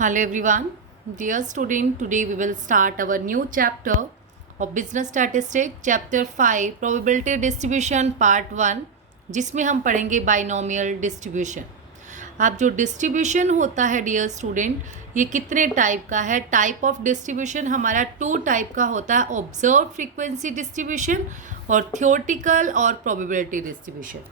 Hello everyone, dear student. Today we will start our new chapter of Business Statistics, Chapter 5 Probability Distribution Part 1, जिसमें हम पढ़ेंगे binomial distribution. अब जो distribution होता है डियर स्टूडेंट, ये कितने टाइप का है? टाइप ऑफ डिस्ट्रीब्यूशन हमारा 2 टाइप का होता है, ऑब्जर्व फ्रीक्वेंसी डिस्ट्रीब्यूशन और थियोरटिकल और प्रोबेबिलिटी डिस्ट्रीब्यूशन।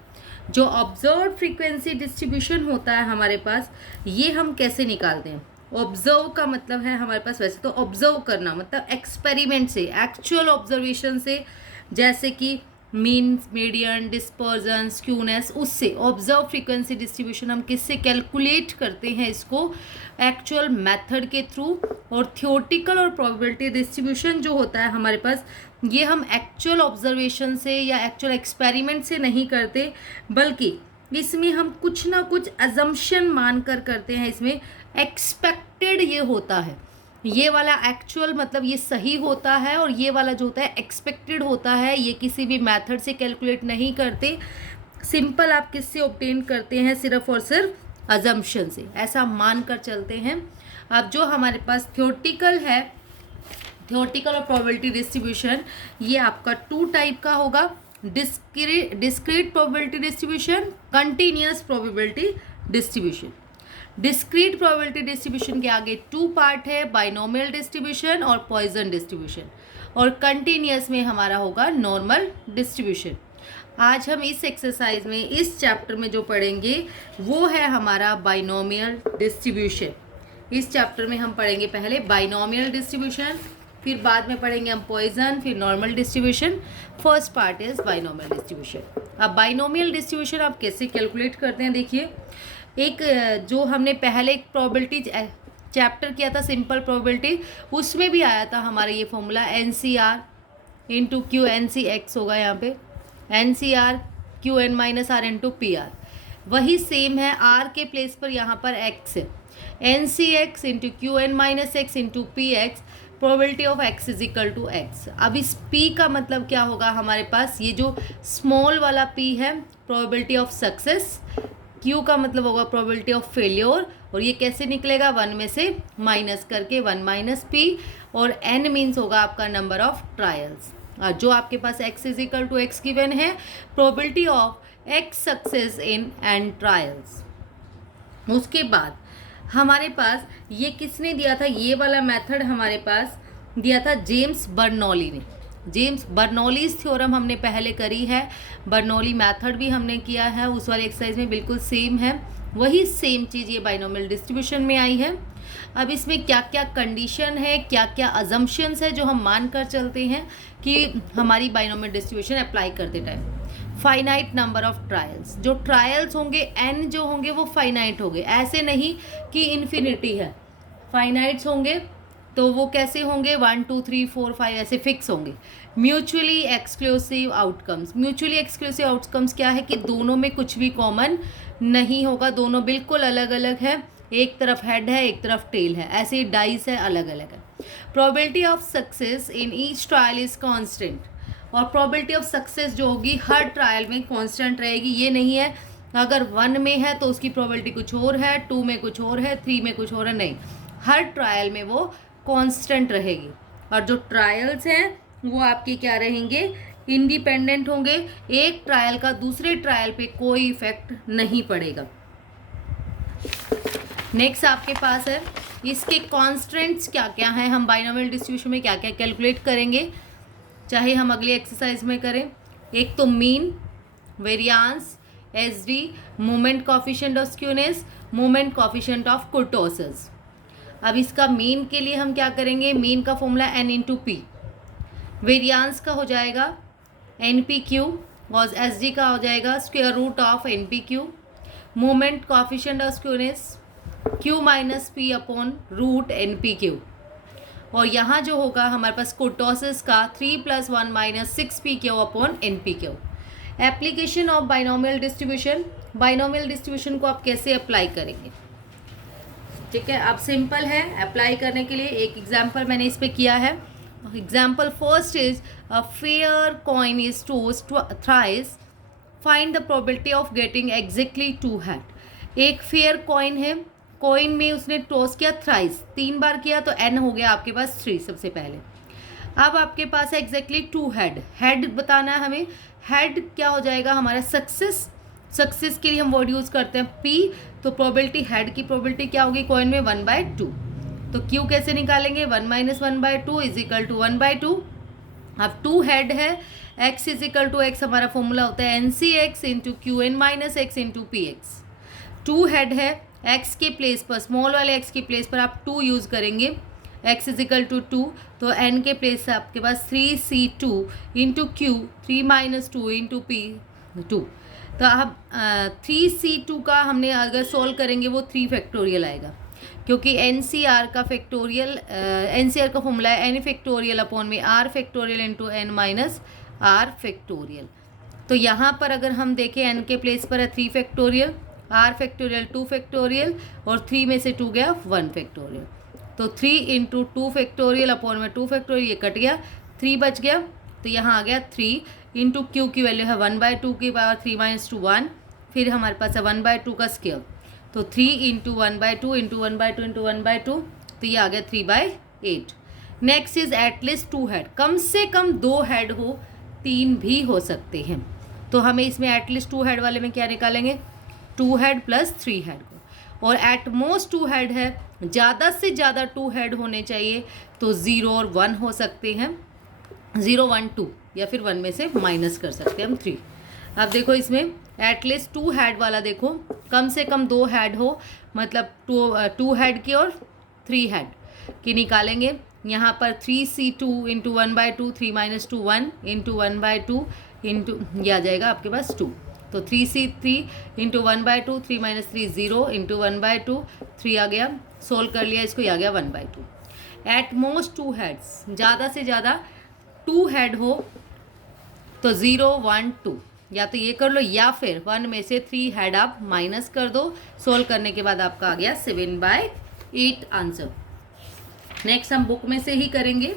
जो ऑब्जर्व फ्रीक्वेंसी डिस्ट्रीब्यूशन होता है हमारे पास, ये हम कैसे निकालते हैं? ऑब्जर्व का मतलब है हमारे पास, वैसे तो ऑब्जर्व करना मतलब एक्सपेरिमेंट से, एक्चुअल ऑब्जर्वेशन से, जैसे कि मीन, मीडियन, डिस्पर्जन, स्क्यूनेस, उससे ऑब्जर्व फ्रीक्वेंसी डिस्ट्रीब्यूशन हम किससे कैलकुलेट करते हैं? इसको एक्चुअल मेथड के थ्रू। और थियोरटिकल और प्रोबेबिलिटी डिस्ट्रीब्यूशन जो होता है हमारे पास, ये हम एक्चुअल ऑब्जर्वेशन से या एक्चुअल एक्सपेरिमेंट से नहीं करते, बल्कि इसमें हम कुछ ना कुछ अजम्पशन मानकर करते हैं। इसमें एक्सपेक्टेड ये होता है, ये वाला एक्चुअल मतलब ये सही होता है, और ये वाला जो होता है एक्सपेक्टेड होता है। ये किसी भी मेथड से कैलकुलेट नहीं करते, सिंपल आप किससे ऑब्टेन करते हैं? सिर्फ और सिर्फ अजम्पशन से, ऐसा मान कर चलते हैं। अब जो हमारे पास थियोरटिकल है, थियोरटिकल और प्रोबेबिलिटी डिस्ट्रीब्यूशन, ये आपका 2 टाइप का होगा, discrete probability distribution, continuous probability distribution. Discrete probability distribution के आगे 2 पार्ट है, बाइनोमियल डिस्ट्रीब्यूशन और पॉइजन डिस्ट्रीब्यूशन, और कंटिन्यूअस में हमारा होगा नॉर्मल डिस्ट्रीब्यूशन। आज हम इस एक्सरसाइज में, इस चैप्टर में जो पढ़ेंगे वो है हमारा बाइनोमियल डिस्ट्रीब्यूशन। इस चैप्टर में हम पढ़ेंगे पहले बाइनोमियल डिस्ट्रीब्यूशन, फिर बाद में पढ़ेंगे हम पॉइजन, फिर normal distribution. First part is binomial distribution. अब बाइनोमियल डिस्ट्रीब्यूशन आप कैसे कैलकुलेट करते हैं? देखिए, एक जो हमने पहले एक प्रोबेबिलिटी चैप्टर किया था, सिंपल प्रोबेबिलिटी, उसमें भी आया था हमारा ये formula NCR into Q, NCX होगा यहाँ पे, NCR QN minus R into PR। वही सेम है, R के प्लेस पर यहाँ पर X है, NCX into QN minus X into PX, probability of X is equal to X। अब इस P का मतलब क्या होगा हमारे पास? ये जो स्मॉल वाला P है, प्रोबेबिलिटी ऑफ सक्सेस, Q का मतलब होगा प्रोबेबिलिटी ऑफ फेलियर, और ये कैसे निकलेगा? 1 में से माइनस करके 1 माइनस P, और N मीन्स होगा आपका नंबर ऑफ ट्रायल्स। और जो आपके पास X is equal to X given है, probability of X success in N trials. उसके बाद हमारे पास ये किसने दिया था? ये वाला मेथड हमारे पास दिया था जेम्स बर्नौली ने। जेम्स बर्नौलीज थ्योरम हमने पहले करी है, बर्नौली मेथड भी हमने किया है, उस वाली एक्सरसाइज में बिल्कुल सेम है। वही सेम चीज़ ये बाइनोमियल डिस्ट्रीब्यूशन में आई है। अब इसमें क्या क्या कंडीशन है, क्या क्या अजम्पशंस है जो हम मान कर चलते हैं कि हमारी बाइनोमियल डिस्ट्रीब्यूशन अप्लाई करते time. Finite number of trials, जो ट्रायल्स होंगे n जो होंगे वो फाइनाइट होंगे, ऐसे नहीं कि इन्फिनिटी है। फाइनाइट्स होंगे तो वो कैसे होंगे? 1 2 3 4 5 ऐसे फिक्स होंगे। Mutually exclusive outcomes, mutually exclusive outcomes क्या है कि दोनों में कुछ भी कॉमन नहीं होगा, दोनों बिल्कुल अलग अलग है, एक तरफ हेड है एक तरफ टेल है, ऐसे ही डाइस है, अलग अलग है। Probability of success in each trial is constant, और प्रोबेबिलिटी ऑफ सक्सेस जो होगी हर ट्रायल में कांस्टेंट रहेगी। ये नहीं है अगर 1 में है तो उसकी प्रोबेबिलिटी कुछ और है, 2 में कुछ और है, 3 में कुछ और है, नहीं, हर ट्रायल में वो कांस्टेंट रहेगी। और जो ट्रायल्स हैं वो आपके क्या रहेंगे? इंडिपेंडेंट होंगे, एक ट्रायल का दूसरे ट्रायल पे कोई इफेक्ट नहीं पड़ेगा। नेक्स्ट आपके पास है इसके कॉन्स्टेंट्स क्या क्या हैं, हम बाइनोमियल डिस्ट्रीब्यूशन में क्या क्या कैलकुलेट करेंगे, चाहे हम अगली एक्सरसाइज में करें। एक तो mean, variance, SD, moment coefficient of skewness, moment coefficient of कुर्टोसिस। अब इसका मीन के लिए हम क्या करेंगे? मीन का formula N into P, variance का हो जाएगा NPQ, और SD का हो जाएगा square root of NPQ, moment coefficient of skewness Q minus P upon root NPQ, और यहाँ जो होगा हमारे पास कुर्टोसिस का 3 + 1 minus 6PQ upon NPQ। Application of binomial distribution, binomial distribution को आप कैसे अप्लाई करेंगे? ठीक है, अब सिंपल है अप्लाई करने के लिए। एक एग्जाम्पल मैंने इस पे किया है। Example first is a fair coin is tossed thrice, find the probability of getting exactly 2 head. एक फेयर कॉइन है, कॉइन में उसने टॉस किया थ्राइस, 3 बार किया तो n हो गया आपके पास 3 सबसे पहले। अब आपके पास है एग्जैक्टली 2 हेड, हेड बताना है हमें। हेड क्या हो जाएगा हमारा सक्सेस, सक्सेस के लिए हम वर्ड यूज़ करते हैं P, तो प्रोबेबिलिटी हेड की प्रोबेबिलिटी क्या होगी कॉइन में 1/2। तो Q कैसे निकालेंगे 1 - 1/2 इज इक्वल टू 1/2। अब 2 हेड है, x is equal to X हमारा फॉर्मूला होता है NCX into QN minus X into PX। 2 head है, x के प्लेस पर स्मॉल वाले x के प्लेस पर आप 2 यूज़ करेंगे, x इज इक्वल टू 2, तो n के प्लेस से आपके पास 3C2 into Q 3 - 2 into P 2। तो अब 3C2 का हमने अगर सॉल्व करेंगे वो 3 फैक्टोरियल आएगा, क्योंकि NCR का फैक्टोरियल NCR का फॉर्मूला है n फैक्टोरियल अपॉन में r factorial into n minus r factorial. तो यहाँ पर अगर हम देखें n के प्लेस पर है 3 फैक्टोरियल, r फैक्टोरियल 2 फैक्टोरियल और 3 में से 2 गया 1 फैक्टोरियल। तो 3 इंटू 2 फैक्टोरियल अपॉन में 2 फैक्टोरियल, ये कट गया, 3 बच गया, तो यहाँ आ गया 3 इंटू Q की वैल्यू है 1/2 की पावर 3 - 2 1, फिर हमारे पास है 1/2 का स्क्वायर, तो 3 इंटू 1/2 इंटू 1/2 इंटू 1/2, तो ये आ गया 3/8। नेक्स्ट इज एटलीस्ट 2 हेड, कम से कम 2 हेड हो, 3 भी हो सकते हैं। तो हमें इसमें एटलीस्ट 2 हेड वाले में क्या निकालेंगे 2 हेड प्लस 3 हेड को, और एट मोस्ट 2 हेड है, ज़्यादा से ज़्यादा 2 हेड होने चाहिए, तो 0 और 1 हो सकते हैं, 0 1 2 या फिर 1 में से माइनस कर सकते हैं हम 3। अब देखो इसमें एटलीस्ट 2 हेड वाला देखो, कम से कम 2 हेड हो, मतलब 2 हेड की और 3 हेड की निकालेंगे। यहाँ पर 3C2 इंटू 1/2 3 - 2 1 इंटू 1/2 इंटू ये आ जाएगा आपके पास 2, तो 3C3 इंटू 1/2 3 - 3 0 इंटू 1/2 3 आ गया, सोल्व कर लिया इसको, ये आ गया 1/2। एट मोस्ट 2 हेड्स, ज़्यादा से ज़्यादा 2 हेड हो तो 0 1 2, या तो ये कर लो या फिर 1 में से 3 हेड आप माइनस कर दो। सोल्व करने के बाद आपका आ गया 7/8 आंसर। नेक्स्ट हम बुक में से ही करेंगे।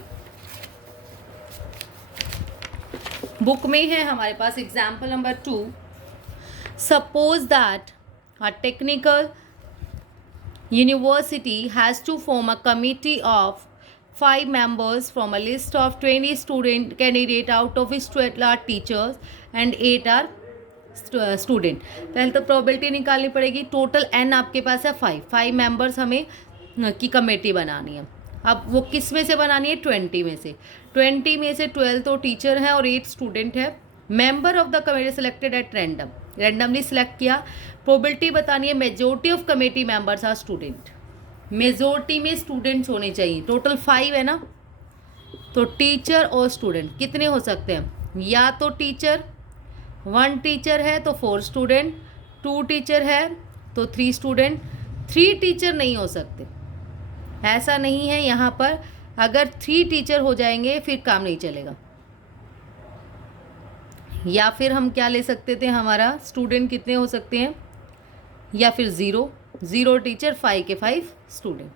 बुक में है हमारे पास example number 2, suppose that a technical university has to form a committee of 5 members from a list of 20 student candidate, out of which 12 are teachers and 8 are student. पहले तो प्रोबेबिलिटी निकालनी पड़ेगी, टोटल n आपके पास है 5 members हमें की committee बनानी है। अब वो किस में से बनानी है 20 में से, 20 में से 12 तो टीचर है और 8 स्टूडेंट है। Member of the committee selected at random, randomly select किया। प्रोबेबिलिटी बतानी है majority of committee members are student, majority में स्टूडेंट्स होने चाहिए। टोटल 5 है ना, तो टीचर और स्टूडेंट कितने हो सकते हैं, या तो टीचर 1 टीचर है तो 4 स्टूडेंट, 2 टीचर है तो 3 स्टूडेंट, 3 टीचर नहीं हो सकते, ऐसा नहीं है यहाँ पर। अगर 3 टीचर हो जाएंगे फिर काम नहीं चलेगा। या फिर हम क्या ले सकते थे, हमारा स्टूडेंट कितने हो सकते हैं, या फिर 0 टीचर 5 के 5 स्टूडेंट,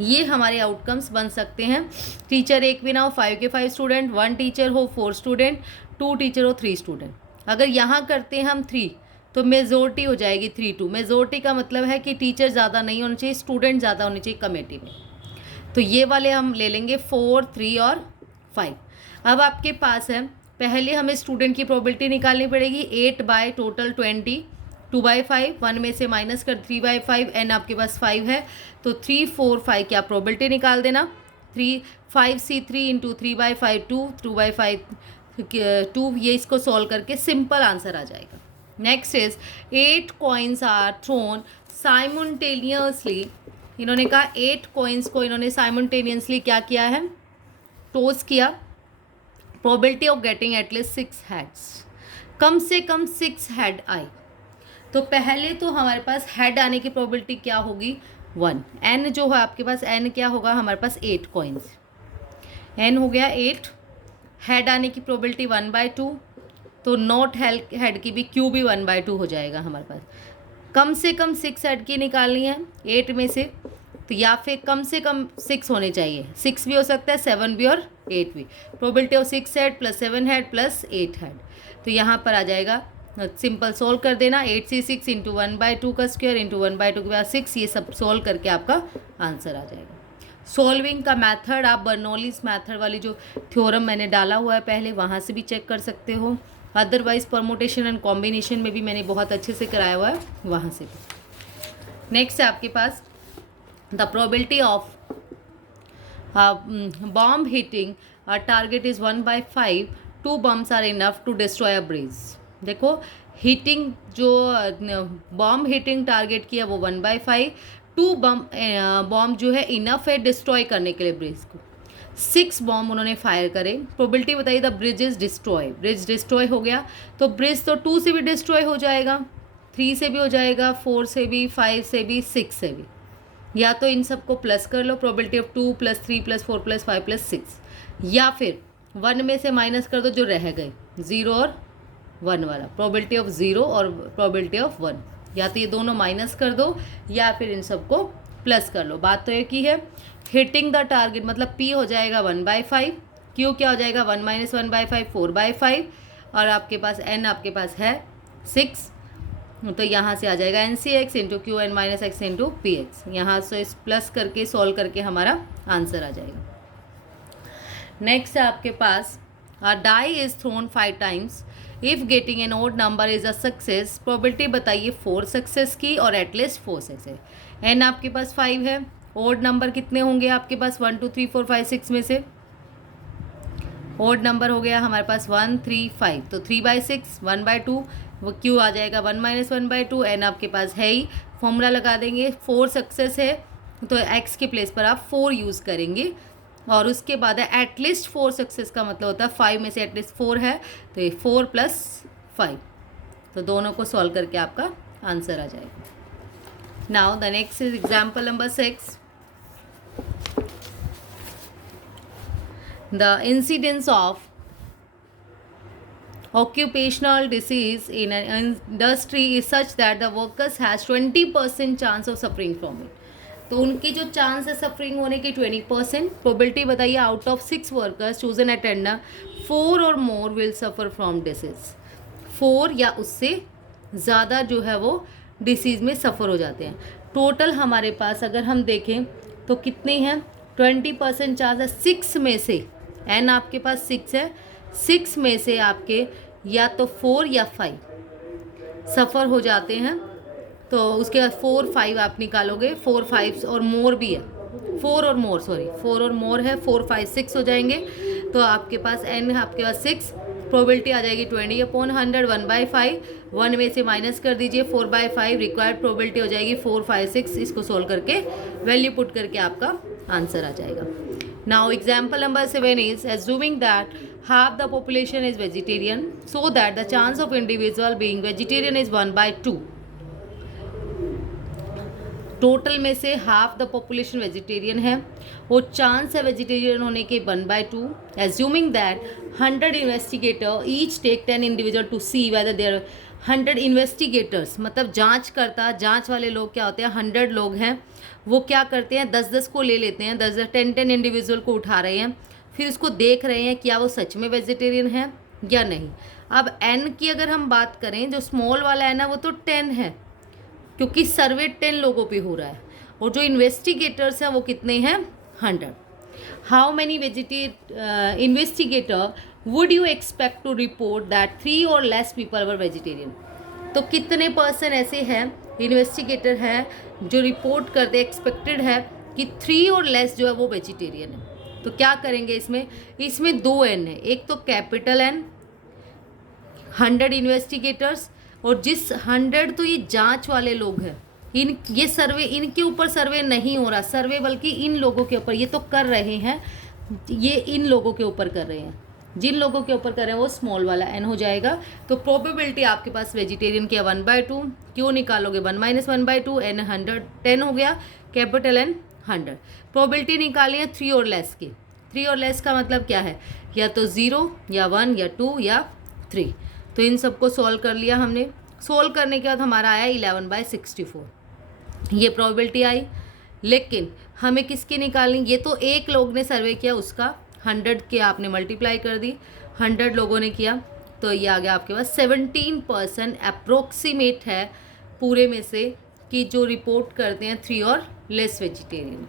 ये हमारे आउटकम्स बन सकते हैं। टीचर एक भी ना हो, 5 के 5 स्टूडेंट, 1 टीचर हो 4 स्टूडेंट, 2 टीचर हो 3 स्टूडेंट। अगर यहाँ करते हैं हम 3 तो मेजोरिटी हो जाएगी 3-2। मेजोरिटी का मतलब है कि टीचर ज़्यादा नहीं होने चाहिए, स्टूडेंट ज़्यादा होने चाहिए कमेटी में। तो ये वाले हम ले लेंगे 4 3 और 5। अब आपके पास है, पहले हमें स्टूडेंट की प्रोबेबिलिटी निकालनी पड़ेगी। 8 बाय टोटल 20, 2/5, 1 में से माइनस कर 3/5, एन आपके पास 5 है तो 3 4 5 क्या प्रोबेबिलिटी निकाल देना, 5C3 इंटू 3/5 2/5 2, ये इसको सॉल्व करके सिंपल आंसर आ जाएगा। Next is 8 coins are thrown simultaneously. इन्होंने कहा 8 कॉइन्स को इन्होंने साइमल्टेनियसली क्या किया है, टॉस किया। Probability of getting at least 6 heads, कम से कम 6 हेड आए। तो पहले तो हमारे पास हेड आने की प्रोबेबिलिटी क्या होगी 1। एन जो है आपके पास, एन क्या होगा हमारे पास 8 कॉइन्स, एन हो गया 8। हेड आने की प्रोबेबिलिटी 1/2, तो नॉट हेड की भी क्यू भी 1/2 हो जाएगा हमारे पास। कम से कम 6 हेड की निकालनी है 8 में से, तो या फिर कम से कम 6 होने चाहिए, 6 भी हो सकता है 7 भी और 8 भी। Probability of 6 head plus 7 head plus 8 head, तो यहाँ पर आ जाएगा सिंपल सोल्व कर देना। 8c6 इंटू 1/2 का स्क्वायर इंटू 1/2 के बाद 6, ये सब सोल्व करके आपका आंसर आ जाएगा। सॉल्विंग का मेथड आप बर्नौलीज मेथड वाली जो थ्योरम मैंने डाला हुआ है पहले, वहाँ से भी चेक कर सकते हो। अदरवाइज परमुटेशन एंड कॉम्बिनेशन में भी मैंने बहुत अच्छे से कराया हुआ है, वहाँ से भी। नेक्स्ट है आपके पास the probability of bomb hitting a target is 1/5, 2 bombs are enough to destroy a bridge. देखो हीटिंग जो बॉम्ब हिटिंग टारगेट किया वो 1/5, 2 बॉम्ब जो है इनफ है डिस्ट्रॉय करने के लिए ब्रिज को। 6 बॉम्ब उन्होंने फायर करे। प्रोबेबिलिटी बताइए the bridge is destroy. Bridge destroy हो गया तो ब्रिज तो 2 से भी डिस्ट्रॉय हो जाएगा, 3 से भी हो जाएगा, 4 से भी, 5 से भी, 6 से भी। या तो इन सबको प्लस कर लो, प्रोबेबिलिटी ऑफ 2 + 3 + 4 + 5 + 6, या फिर 1 में से माइनस कर दो जो रह गए, 0 और 1 वाला, प्रोबेबिलिटी ऑफ 0 और प्रोबेबिलिटी ऑफ 1। या तो ये दोनों माइनस कर दो या फिर इन सबको प्लस कर लो। बात तो एक ही है। हिटिंग द टारगेट मतलब P हो जाएगा 1/5, Q क्या हो जाएगा 1 - 1/5, 4/5, और आपके पास N आपके पास है 6, तो यहाँ से आ जाएगा NCX into QN - X into PX। यहाँ से इस प्लस करके सॉल्व करके हमारा आंसर आ जाएगा। नेक्स्ट है आपके पास die is thrown 5 times, if getting an odd number is a success. Probability बताइए 4 सक्सेस की और एटलीस्ट 4 सक्सेस। एन आपके पास 5 है, ओड नंबर कितने होंगे आपके पास 1 2 3 4 5 6 में से? ओड नंबर हो गया हमारे पास 1 3 5, तो 3/6, 1/2, वो क्यू आ जाएगा 1 - 1/2। एन आपके पास है ही, फॉर्मूला लगा देंगे। 4 सक्सेस है तो एक्स के प्लेस पर आप 4 यूज़ करेंगे, और उसके बाद है एटलीस्ट 4 सक्सेस का मतलब होता है 5 में से एटलीस्ट 4 है, तो ये 4 + 5, तो दोनों को सॉल्व करके आपका आंसर आ जाएगा। Now the next is example number 6। The incidence of occupational disease in an industry is such that the workers has 20% chance of suffering from it। तो उनकी जो चांस है सफरिंग होने की 20%। प्रोबेबिलिटी बताइए out of 6 workers chosen attender 4 और more will suffer from disease. 4 या उससे ज़्यादा जो है वो डिसीज़ में सफ़र हो जाते हैं। टोटल हमारे पास अगर हम देखें तो कितनी हैं, 20% चांस है 6 में से। एन आपके पास 6 है, 6 में से आपके या तो 4 या 5 सफ़र हो जाते हैं, तो उसके बाद 4 5 आप निकालोगे, 4 5 और मोर भी है, 4 और मोर सॉरी 4 और मोर है, 4 5 6 हो जाएंगे। तो आपके पास एन है आपके पास 6, प्रोबेबिलिटी आ जाएगी 20/100, 1/5, 1 में से माइनस कर दीजिए 4/5, रिक्वायर्ड प्रोबेबिलिटी हो जाएगी 4 5 6। इसको सोल्व करके वैल्यू पुट करके आपका आंसर आ जाएगा। Now example number 7 is assuming that half the population is vegetarian, so that the chance of individual being vegetarian is 1/2। Total में से हाफ द पॉपुलेशन वेजिटेरियन है, वो चांस है वेजिटेरियन होने के 1/2। Assuming that 100 investigator each take 10 individual to see whether there 100 investigators मतलब जांचकर्ता, जांच वाले लोग क्या होते हैं, 100 लोग हैं, वो क्या करते हैं 10-10 को ले लेते हैं, 10-10 इंडिविजुअल को उठा रहे हैं, फिर उसको देख रहे हैं क्या वो सच में वेजिटेरियन है या नहीं। अब एन की अगर हम बात करें, जो स्मॉल वाला है ना वो तो 10 है, क्योंकि सर्वे 10 लोगों पे हो रहा है, और जो इन्वेस्टिगेटर्स हैं वो कितने हैं 100। How many investigator would you expect to report that 3 और लेस पीपल वर वेजिटेरियन। तो कितने पर्सन ऐसे हैं इन्वेस्टिगेटर हैं जो रिपोर्ट करते एक्सपेक्टेड है कि 3 और लेस जो है वो वेजिटेरियन है। तो क्या करेंगे इसमें 2 एन है, एक तो कैपिटल एन 100 इन्वेस्टिगेटर्स, और जिस 100 तो ये जांच वाले लोग हैं, ये सर्वे इनके ऊपर सर्वे नहीं हो रहा, सर्वे बल्कि इन लोगों के ऊपर ये तो कर रहे हैं, ये इन लोगों के ऊपर कर रहे हैं, जिन लोगों के ऊपर कर रहे हैं वो स्मॉल वाला एन हो जाएगा। तो प्रोबेबिलिटी आपके पास वेजिटेरियन की 1/2, क्यों निकालोगे 1 - 1/2, एन 100 10 हो गया, कैपिटल एन 100। प्रोबेबिलिटी निकाली है 3 और लेस की। 3 और लेस का मतलब क्या है, या तो 0 या 1 या 2 या 3। तो इन सबको सॉल्व कर लिया हमने। सॉल्व करने के बाद हमारा आया 11/64, ये प्रोबेबिलिटी आई। लेकिन हमें किसकी निकालनी, ये तो एक लोग ने सर्वे किया उसका 100 के आपने मल्टीप्लाई कर दी, 100 लोगों ने किया, तो ये आ गया आपके पास 17% अप्रोक्सीमेट है पूरे में से कि जो रिपोर्ट करते हैं 3 और less vegetarian.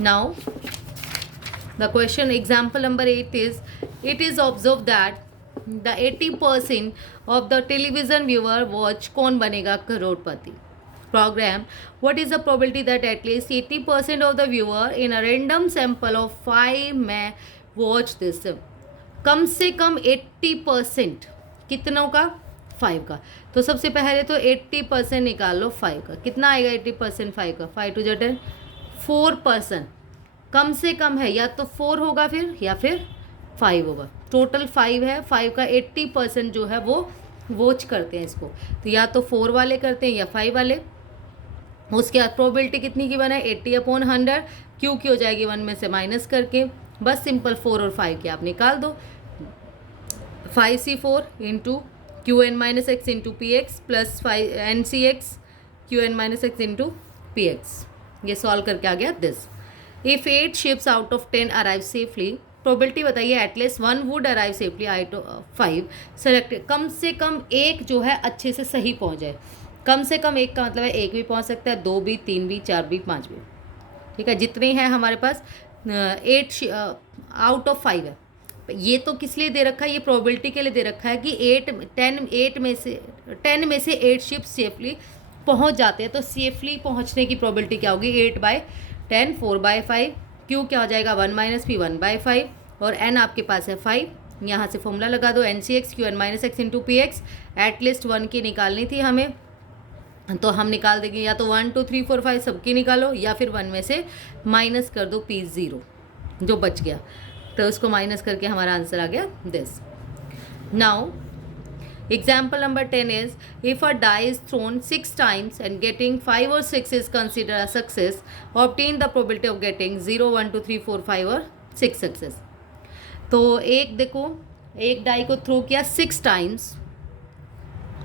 Now the question example number 8 is, it is observe that the 80% of the television viewer watch कौन बनेगा करोड़पति program. What is the probability that at least 80% of the viewer in a random sample of 5 may watch this? कम से कम 80% कितनों का? 5 का। तो सबसे पहले तो 80% निकाल लो 5 का। कितना आएगा 80% 5 का? 5 टू 10, 4%। कम से कम है, या तो 4 होगा फिर या फिर 5 होगा। टोटल 5 है, 5 का 80% जो है वो वॉच करते हैं इसको। तो या तो 4 वाले करते हैं या 5 वाले। उसके बाद प्रोबेबिलिटी कितनी की बना है? 80/100। क्यू की हो जाएगी 1 में से माइनस करके, बस सिंपल 4 और 5 के आप निकाल दो। 5C4 into QN-X into PX plus 5NCX QN-X into PX। ये सॉल्व करके आ गया this. If 8 ships out of 10 arrive safely, probability बताइए at least 1 would arrive safely out of 5 selected. कम से कम एक जो है अच्छे से सही पहुंच जाए। कम से कम एक का मतलब है एक भी पहुंच सकता है, 2 भी, 3 भी, 4 भी, 5 भी। ठीक है, जितने हैं हमारे पास 8 आउट ऑफ 5 है। ये तो किस लिए दे रखा है? ये प्रोबेबिलिटी के लिए दे रखा है कि 8 में से 8 शिप्स सेफली पहुंच जाते हैं। तो सेफली पहुंचने की प्रोबेबिलिटी क्या होगी? 8/10, 4/5। क्यू क्या हो जाएगा? 1 - P 1/5 और n आपके पास है 5। यहाँ से फॉर्मूला लगा दो, NCX QN-X into PX। At least 1 की निकालनी थी हमें, तो हम निकाल देंगे। या तो 1 2 3 4 5 सबकी निकालो, या फिर 1 में से माइनस कर दो P0 जो बच गया, तो उसको माइनस करके हमारा आंसर आ गया this. Now example number 10 is, if a die is thrown 6 times and getting 5 or 6 is considered a success, obtain the probability of getting 0 1 2 3 4 5 और 6 सक्सेस। तो एक देखो, एक डाई को थ्रो किया 6 times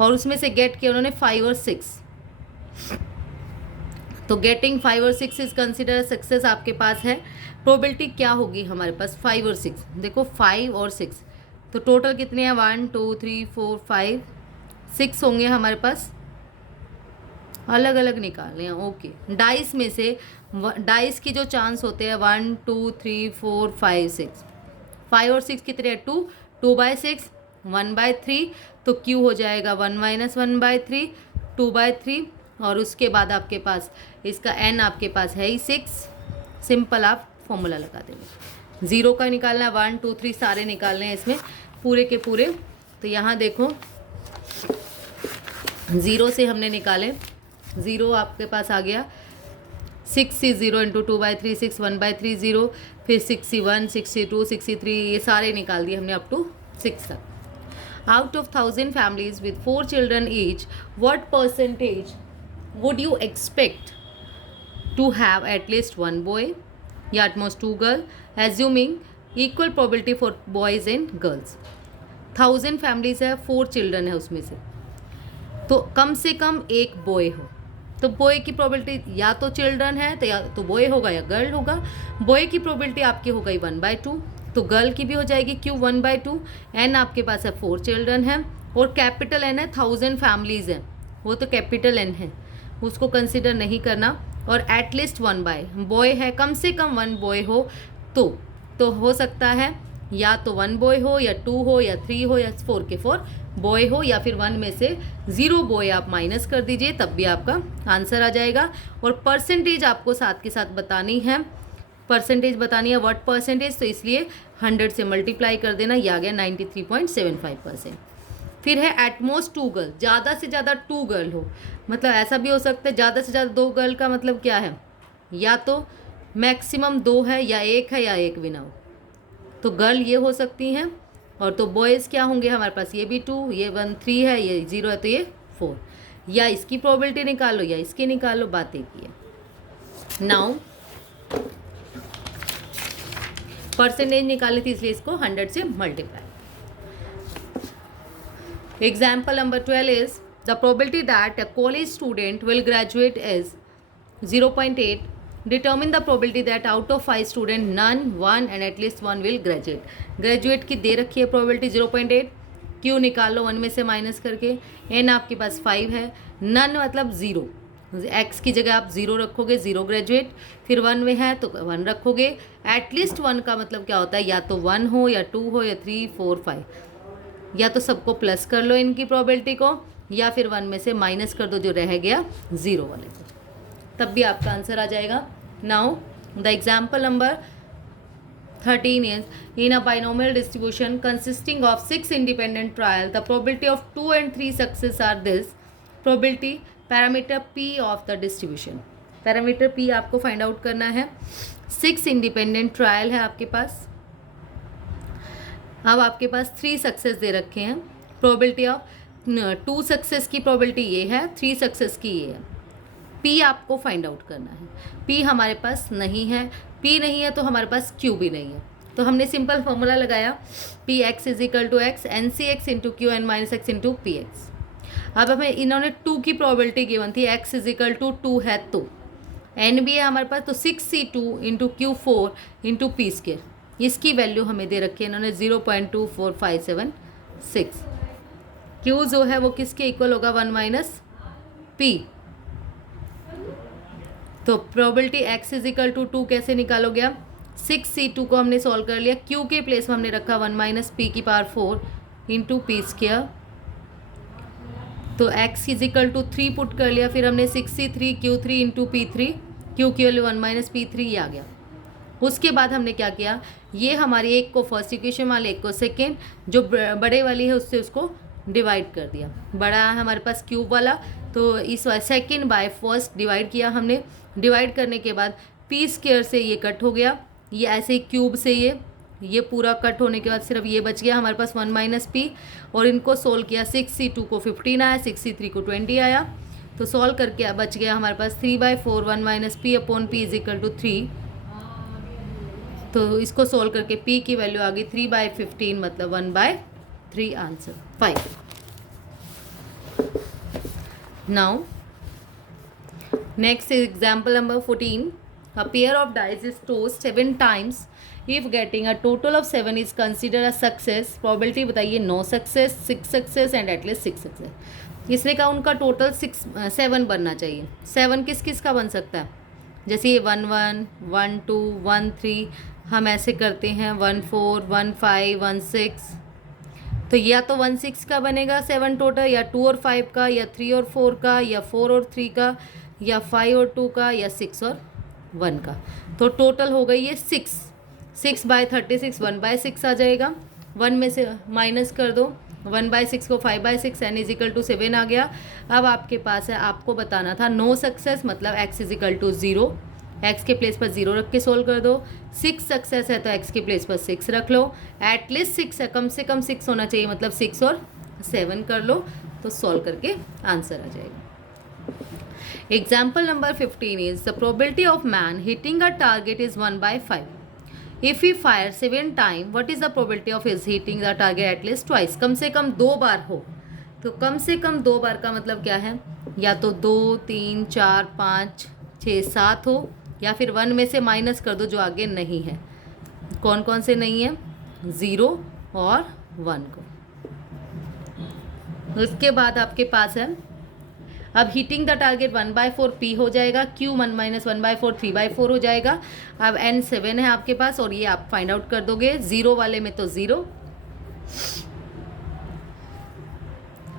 और उसमें से गेट किया उन्होंने 5 और 6, तो गेटिंग 5 और 6 इज कंसिडर सक्सेस आपके पास है। प्रोबेबिलिटी क्या होगी हमारे पास? 5 और 6। देखो 5 और 6 तो टोटल कितने हैं? 1 2 3 4 5 6 होंगे हमारे पास। अलग अलग निकालने हैं, ओके। डाइस में से डाइस की जो चांस होते हैं 1 2 3 4 5 6, 5 और 6 कितने हैं? 2, 2/6, 1/3। तो क्यू हो जाएगा 1 - 1/3, 2/3। और उसके बाद आपके पास इसका n आपके पास है ही 6। सिंपल आप फॉर्मूला लगा देंगे। 0 का निकालना है, 1 2 3 सारे निकालने हैं इसमें पूरे के पूरे। तो यहाँ देखो 0 से हमने निकाले, 0 आपके पास आ गया 6C0 इंटू 2/3 6, 1/3 0, फिर 6C1 6C2 6C3, ये सारे निकाल दिए हमने अप टू 6 तक। Out of 1000 families with 4 children each, what percentage would you expect to have at least 1 boy या at most 2 girl, assuming equal probability for boys and girls? 1000 families है, 4 children है उसमें से, तो कम से कम एक बॉय हो। तो बॉय की प्रोबेबिलिटी या तो चिल्ड्रन है तो या तो बॉय होगा या गर्ल होगा। बॉय की प्रोबेबिलिटी आपकी हो गई 1/2, तो गर्ल की भी हो जाएगी क्यू 1/2। एन आपके पास है 4 चिल्ड्रन है और कैपिटल एन है, 1000 फैमिलीज हैं, वो तो कैपिटल एन है, उसको कंसिडर नहीं करना। और एटलीस्ट 1 बॉय है, कम से कम 1 बॉय हो तो हो सकता है या तो 1 बॉय हो या 2 हो या 3 हो या 4 के 4 बॉय हो, या फिर 1 में से 0 बॉय आप माइनस कर दीजिए, तब भी आपका आंसर आ जाएगा। और परसेंटेज आपको साथ के साथ बतानी है, परसेंटेज बतानी है व्हाट परसेंटेज, तो इसलिए 100 से मल्टीप्लाई कर देना, ये आ गया 93.75%। फिर है एटमोस्ट 2 गर्ल, ज़्यादा से ज़्यादा 2 गर्ल हो, मतलब ऐसा भी हो सकता है ज़्यादा से ज़्यादा 2 गर्ल का मतलब क्या है, या तो मैक्सिमम 2 है या 1 है या 1 भी ना हो, तो गर्ल ये हो सकती हैं। और तो बॉयज़ क्या होंगे हमारे पास, ये भी 2, ये 1 3 है, ये 0 है, तो ये 4। या इसकी प्रोबेबिलिटी निकालो या इसकी निकालो, बात एक ही है। नाउ परसेंटेज निकाली थी इसलिए इसको 100 से multiply. Example number 12 is the probability that a college student will graduate is 0.8, determine the probability that out of 5 student none, one and at least one will graduate. Graduate की दे रखी है प्रोबेबिलिटी 0.8, क्यू निकाल लो 1 में से माइनस करके, N आपके पास 5 है, नन मतलब 0, एक्स की जगह आप 0 रखोगे, 0 ग्रेजुएट, फिर 1 में है तो 1 रखोगे, एटलीस्ट 1 का मतलब क्या होता है, या तो 1 हो या 2 हो या 3 4 5, या तो सबको प्लस कर लो इनकी प्रोबेबिलिटी को, या फिर 1 में से माइनस कर दो जो रह गया 0 वाले को, तब भी आपका आंसर आ जाएगा। Now the example number 13 is in a binomial distribution consisting of 6 independent trial, the probability of 2 and 3 success are this. Probability parameter P of the distribution. Parameter P आपको फाइंड आउट करना है। 6 independent trial है आपके पास। अब आपके पास 3 success दे रखे हैं। Probability of 2 success की प्रोबेबिलिटी ये है, 3 सक्सेस की ये है। P आपको फाइंड आउट करना है। P हमारे पास नहीं है, P नहीं है तो हमारे पास Q भी नहीं है, तो हमने सिंपल फॉर्मूला लगाया P X is equal to X N C X into Q N minus X into P X. अब हमें इन्होंने 2 की प्रोबेबिलिटी गिवन थी, एक्स इज इक्वल टू 2 है तो एन भी है हमारे पास, तो 6c2 into Q 4 into P square, इसकी वैल्यू हमें दे रखी है इन्होंने 0.24576। क्यू जो है वो किसके इक्वल होगा 1 माइनस पी। तो probability x is equal to 2 कैसे निकालोगे आप, 6c2 को हमने सॉल्व कर लिया, q के प्लेस में हमने रखा 1 माइनस पी की पावर 4 इंटू पी स्क्वायर, तो x is equal to 3 put कर लिया, फिर हमने 6c3q3 इंटू p3, q की वैल्यू 1 माइनस p3 ये आ गया। उसके बाद हमने क्या किया, ये हमारी एक को फर्स्ट इक्वेशन वाले एक को सेकेंड, जो बड़े वाली है उससे उसको डिवाइड कर दिया, बड़ा है हमारे पास क्यूब वाला, तो इस सेकेंड बाय फर्स्ट डिवाइड किया हमने। डिवाइड करने के बाद पी स्क्वायर से ये कट हो गया, ये ऐसे ही क्यूब से ये पूरा कट होने के बाद सिर्फ ये बच गया हमारे पास 1 माइनस पी, और इनको सोल्व किया, 6c2 को 15 आया, 6c3 को 20 आया, तो सॉल्व करके बच गया हमारे पास 3/4 1 minus P upon P is equal to 3। तो इसको सोल्व करके p की वैल्यू आ गई 3/15 मतलब 1/3 answer 5। Now next example number 14, a pair of dice is tossed 7 times, if getting a total of 7 is considered a success, probability बताइए 9 success, 6 success and at least 6 success. इसने कहा उनका टोटल 7 बनना चाहिए। 7 किस किस का बन सकता है, जैसे ये 1 1 1 2 1 3, हम ऐसे करते हैं 1 4 1 5 1 6, तो या तो 1 6 का बनेगा 7 टोटल, या 2 और 5 का, या 3 और 4 का, या 4 और 3 का, या 5 और 2 का, या 6 और 1 का। तो टोटल हो गई ये 6/36 1/6 आ जाएगा। 1 में से माइनस कर दो 1/6 को 5/6, n इज इक्वल टू 7 आ गया। अब आपके पास है, आपको बताना था नो सक्सेस मतलब x is equal to 0, x के प्लेस पर 0 रख के सोल्व कर दो। 6 सक्सेस है तो x के प्लेस पर 6 रख लो, एटलीस्ट 6 है, कम से कम 6 होना चाहिए, मतलब 6 और 7 कर लो, तो सॉल्व करके आंसर आ जाएगा। Example number 15 is the probability of man hitting a target is 1/5. If he fires 7 times, what is the probability of his hitting the target at least twice? कम से कम 2 बार हो, तो कम से कम 2 बार का मतलब क्या है, या तो 2 3 4 5 6 7 हो, या फिर 1 में से माइनस कर दो जो आगे नहीं है। कौन कौन से नहीं है, 0 और 1 को। उसके बाद आपके पास है, अब हीटिंग द टारगेट 1/4 पी हो जाएगा, क्यू 1 माइनस 1/4 3/4 हो जाएगा। अब n 7 है आपके पास, और ये आप फाइंड आउट कर दोगे। 0 वाले में तो 0,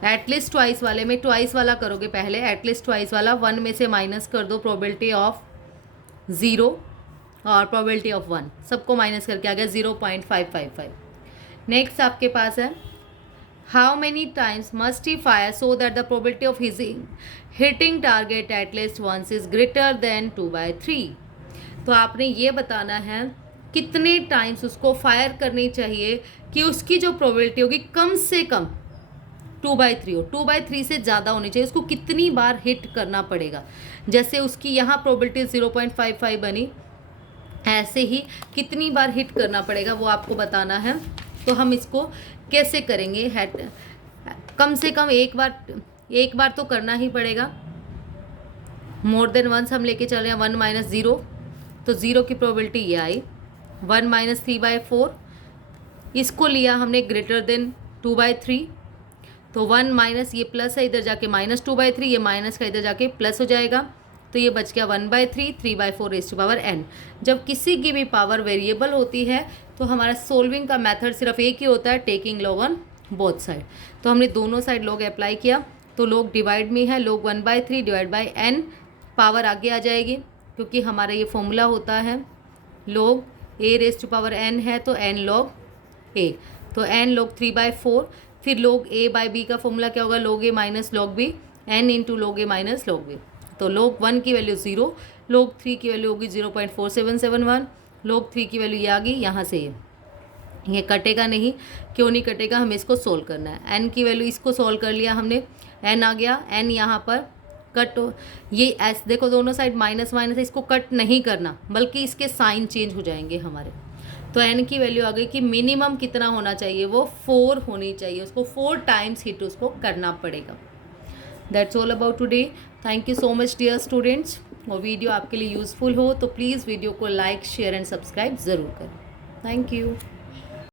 एटलीस्ट ट्वाइस वाले में ट्वाइस वाला करोगे पहले, एटलीस्ट ट्वाइस वाला 1 में से माइनस कर दो प्रोबेबिलिटी ऑफ 0 और प्रोबेबिलिटी ऑफ 1, सबको माइनस करके आ गया 0.555। नेक्स्ट आपके पास है, how many times must he fire so that the probability of his hitting target at least once is greater than 2/3। तो आपने ये बताना है कितने टाइम्स उसको फायर करनी चाहिए कि उसकी जो प्रोबेबिलिटी होगी कम से कम 2/3 हो, 2/3 से ज़्यादा होनी चाहिए, उसको कितनी बार हिट करना पड़ेगा। जैसे उसकी यहाँ प्रोबेबिलिटी 0.55 बनी, ऐसे ही कितनी बार हिट करना पड़ेगा वो आपको बताना है। तो हम इसको कैसे करेंगे, कम से कम एक बार तो करना ही पड़ेगा। मोर देन वंस हम लेके चल रहे हैं, 1 माइनस 0 तो 0 की प्रोबेबिलिटी ये आई। 1 माइनस 3/4, इसको लिया हमने ग्रेटर देन 2/3, तो 1 माइनस ये प्लस है, इधर जाके -2/3, ये माइनस का इधर जाके प्लस हो जाएगा, तो ये बच गया 1/3, 3/4 रेज़ टू पावर n। जब किसी की भी पावर वेरिएबल होती है तो हमारा सोल्विंग का मेथड सिर्फ एक ही होता है, taking log on both side. तो हमने दोनों साइड लॉग अप्लाई किया, तो लॉग डिवाइड में है, log 1/3 divide by n, power आगे आ जाएगी क्योंकि हमारा ये फॉर्मूला होता है log a raise to power n है तो n log a, तो n log 3/4। फिर log a बाई b का फॉर्मूला क्या होगा, log a minus log b, n into log a minus log b। तो log 1 की वैल्यू 0, log 3 की वैल्यू होगी 0.4771, log 3 की वैल्यू ये आ गई, यहाँ से ये कटेगा नहीं, क्यों नहीं कटेगा, हमें इसको सोल्व करना है। n की वैल्यू इसको सोल्व कर लिया हमने, n आ गया, n यहाँ पर कट, ये एस देखो दोनों साइड माइनस माइनस है, इसको कट नहीं करना बल्कि इसके साइन चेंज हो जाएंगे हमारे। तो n की वैल्यू आ गई कि मिनिमम कितना होना चाहिए, वो 4 होनी चाहिए, उसको 4 टाइम्स हिट उसको करना पड़ेगा। That's all about today. Thank you so much dear students. और वीडियो आपके लिए यूज़फुल हो तो प्लीज़ वीडियो को लाइक शेयर एंड सब्सक्राइब ज़रूर करें। Thank you.